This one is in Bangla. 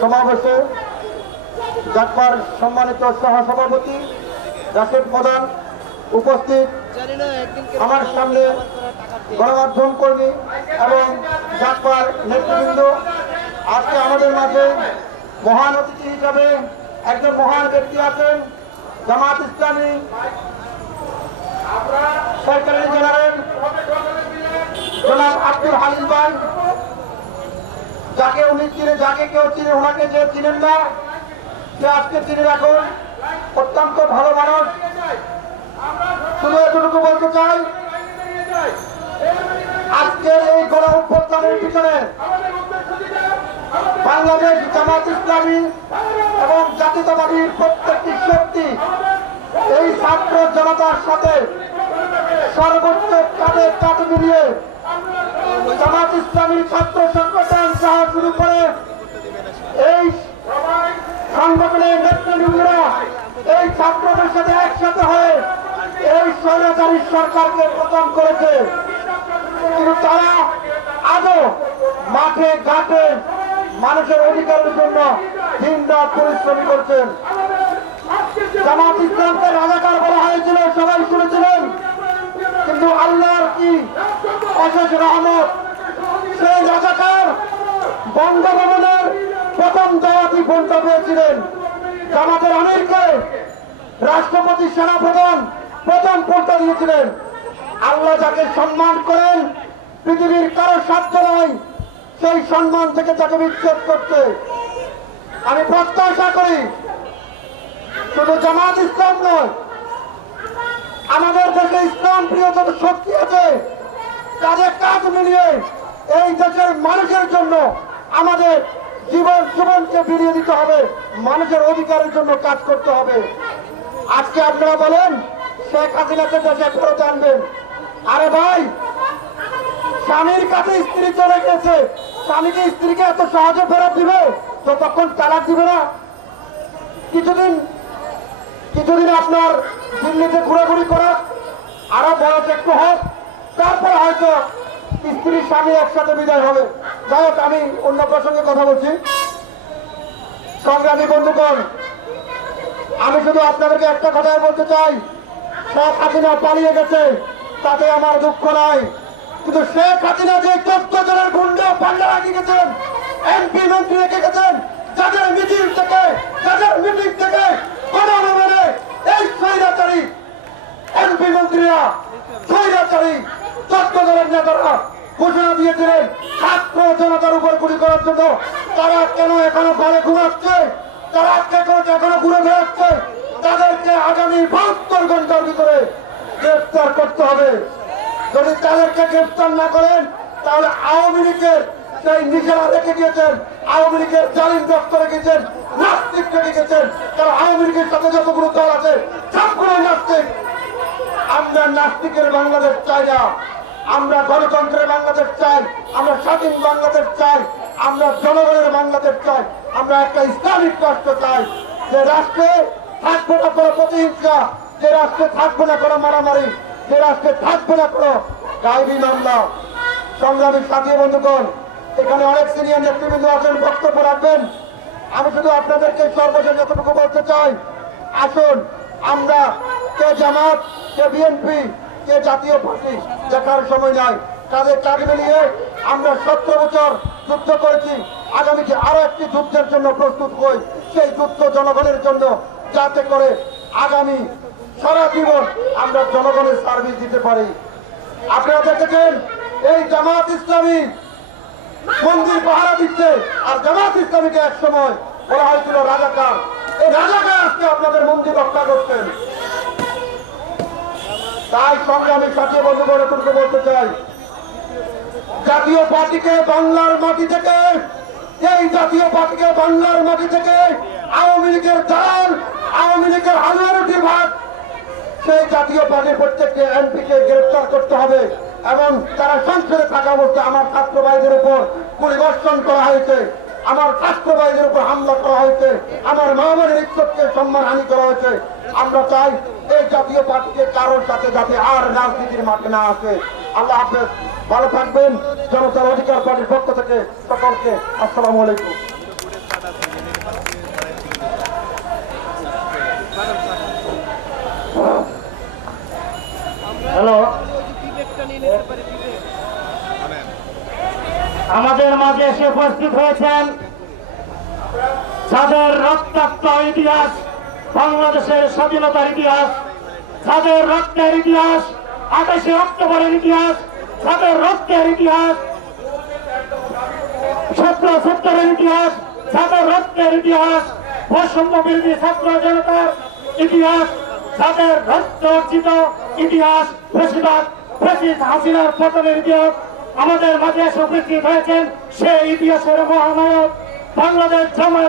সমাবেশে জাকবার সম্মানিত সহসভাপতি রাশেদ প্রধান উপস্থিত। আমার সামনে গণমাধ্যম কর্মী এবং জাকবার নেতৃবৃন্দ। আজকে আমাদের মাঝে মহান অতিথি হিসাবে একজন মহান ব্যক্তি আছেন, জামাত ইসলামী সেক্রেটারি জেনারেল জনাব আব্দুল হালিম উনি চিনে, যাকে কেউ চিনে ওনাকে যে চিনেন না, সে আজকে চিনে রাখুন। অত্যন্ত ভালো মানুষ। শুধু এতটুকু বলতে চাই, আজকের এই গণ অভ্যুত্থানের পিছনে বাংলাদেশ জামাত ইসলামী এবং জাতীয়তাবাদীর প্রত্যেকটি শক্তি এই ছাত্র জনতার সাথে সর্বোচ্চ কাঁধে কাঁধ মিলিয়ে জামাত ইসলামীর ছাত্র সংগঠন মাঠে, ঘাটে মানুষের অধিকারের জন্য দিন করছেন। জামাত ইসলামকে রাজাকার বলা হয়েছিল, সবাই শুনেছিলেন। কিন্তু আল্লাহর কি অশেষ রহমত? বঙ্গভবনের প্রথম দাওয়াতি ফোনটা পেয়েছিলেন জামাতের আমিরকে রাষ্ট্রপতি সেনাপ্রধান প্রথম ফোনটা দিয়েছিলেন। আল্লাহ যাকে সম্মান করেন, পৃথিবীর কারও সাধ্য নয় সেই সম্মান থেকে তাকে বিচ্ছেদ করতে। আমি প্রত্যাশা করি, শুধু জামাত ইসলাম নয়, আমাদের দেশে ইসলাম প্রিয় যত শক্তি আছে কাজে কাজ মিলিয়ে এই দেশের মানুষের জন্য আমাদের জীবন জীবনকে বিলিয়ে দিতে হবে। মানুষের অধিকারের জন্য কাজ করতে হবে। আজকে আপনারা বলেন, শেখ হাসিনাকে দেশে ফেরত আনবেন। আরে ভাই, স্বামীর কাছে স্ত্রী চলে গেছে। স্বামীকে স্ত্রীকে এত সহজে ফেরত দিবে? তো তখন তালাক দিবে না। কিছুদিন কিছুদিন আপনার দিল্লিতে ঘোরাঘুরি করা, আরও বয়স একটু হোক, তারপর হয়তো স্ত্রী, স্বামী একসাথে বিদায় হবে। যাই হোক, আমি অন্য প্রসঙ্গে কথা বলছি। সংগ্রামী বন্ধুগণ, আমি শুধু আপনাদেরকে একটা কথাই বলতে চাই। শেখ হাসিনা পালিয়ে গেছে, তাতে আমার দুঃখ নাই। কিন্তু শেখ হাসিনা যে চোদ্দ জনের গুন্ডা পাল্লা লাগিয়ে গেছেন এমপি মন্ত্রী রেখে গেছেন, যাদের মিটিং থেকে, যাদের মিটিং থেকে কোনো এই স্বৈরাচারী এমপি মন্ত্রীরা, স্বৈরাচারী জনের নেতারা ঘোষণা দিয়েছিলেন, ছাত্র জনতার উপর গুলি করার জন্য তারা কেন এখনও ঘরে ঘুমাচ্ছে? তারা কেন এখনও ঘুরে বেড়াচ্ছে? তাদেরকে আগামী বাহাত্তর ঘণ্টার ভিতরে গ্রেফতার করতে হবে। যদি তাদেরকে গ্রেফতার না করেন, তাহলে আওয়ামী লীগের সেই নিশানা রেখে দিয়েছেন, আওয়ামী লীগের জালিম দপ্তর রেখেছেন নাস্তিক রেখে গেছেন কারণ আওয়ামী লীগের সাথে যতগুলো দল আছে সবগুলো নাস্তিক। আমরা নাস্তিকের বাংলাদেশ চাই না। আমরা গণতন্ত্রের বাংলাদেশ চাই, আমরা স্বাধীন বাংলাদেশ চাই, আমরা জনগণের বাংলাদেশ চাই, আমরা একটা ইসলামিক রাষ্ট্র চাই। যে রাষ্ট্রে থাকবে না কোনো প্রতিহিংসা, যে রাষ্ট্রে থাকবে না কোনো মারামারি, যে রাষ্ট্রে থাকবে না কোনো গাইবি মামলা। সংগ্রামী সাথী বন্ধুগণ, এখানে অনেক সিনিয়র নেতৃবৃন্দ আছেন, বক্তব্য রাখবেন। আমি শুধু আপনাদেরকে সর্বশেষ যতটুকু বলতে চাই, আসুন আমরা কে জামাত, কে বিএনপি, কে জাতীয় পার্টি দেখার সময় নাই। তাদের কাজ মিলিয়ে আমরা সতেরো বছর যুদ্ধ করেছি। আগামীকে আরও একটি যুদ্ধের জন্য প্রস্তুত হই। সেই যুদ্ধ জনগণের জন্য যাতে করে আগামী সারা জীবন আমরা জনগণের সার্ভিস দিতে পারি। আপনারা দেখেছেন, এই জামাত ইসলামী মন্দির পাহারা দিচ্ছে। আর জামাত ইসলামীকে এক সময় বলা হয়েছিল রাজাকার। এই রাজাকার আজকে আপনাদের মন্দির রক্ষা করছেন। তাই সংগ্রামী সাথী বন্ধুগণ, এতটুকু বলতে চাই, জাতীয় পার্টিকে বাংলার মাটি থেকে, এই জাতীয় পার্টিকে বাংলার মাটি থেকে আওয়ামী লীগের দাল আওয়ামী লীগের হাজারোটি ভাগ সেই জাতীয় পার্টির প্রত্যেককে এমপিকে গ্রেফতার করতে হবে এবং তারা সংসদে থাকা অবস্থায় আমার ছাত্র ভাইদের উপর পরিদর্শন করা হয়েছে, আমার ছাত্র ভাইদের উপর হামলা করা হয়েছে, আমার মহামারীর ইজ্জতকে সম্মান হানি করা হয়েছে। আমরা চাই এই জাতীয় পার্টিকে কারোর সাথে যাতে আর রাজনীতির মাঠে না আসে, আল্লাহ হাফেজ, ভালো থাকবেন। জনতার অধিকার পার্টির পক্ষ থেকে সকলকে আসসালাম আলাইকুম। হ্যালো। আমাদের মাঝে এসে উপস্থিত হয়েছেন যাদের রক্তাক্ত ইতিহাস বাংলাদেশের স্বাধীনতার ইতিহাস, যাদের রক্তের ইতিহাস, আঠাশে অক্টোবরের ইতিহাস, যাদের রক্তের ইতিহাস সতেরো সত্তরের ইতিহাস, যাদের রক্তের ইতিহাস, বৈষম্য বিরোধী ছাত্র জনতার ইতিহাস তাদের রক্ত অর্জিত ইতিহাস বেশিরভাগ ফেসিদ হাসিনার পতনের ইতিহাস আমাদের মাঝে এসে উপস্থিত হয়েছেন সেই ইতিহাসের মহানায়ক বাংলাদেশ জামায়াত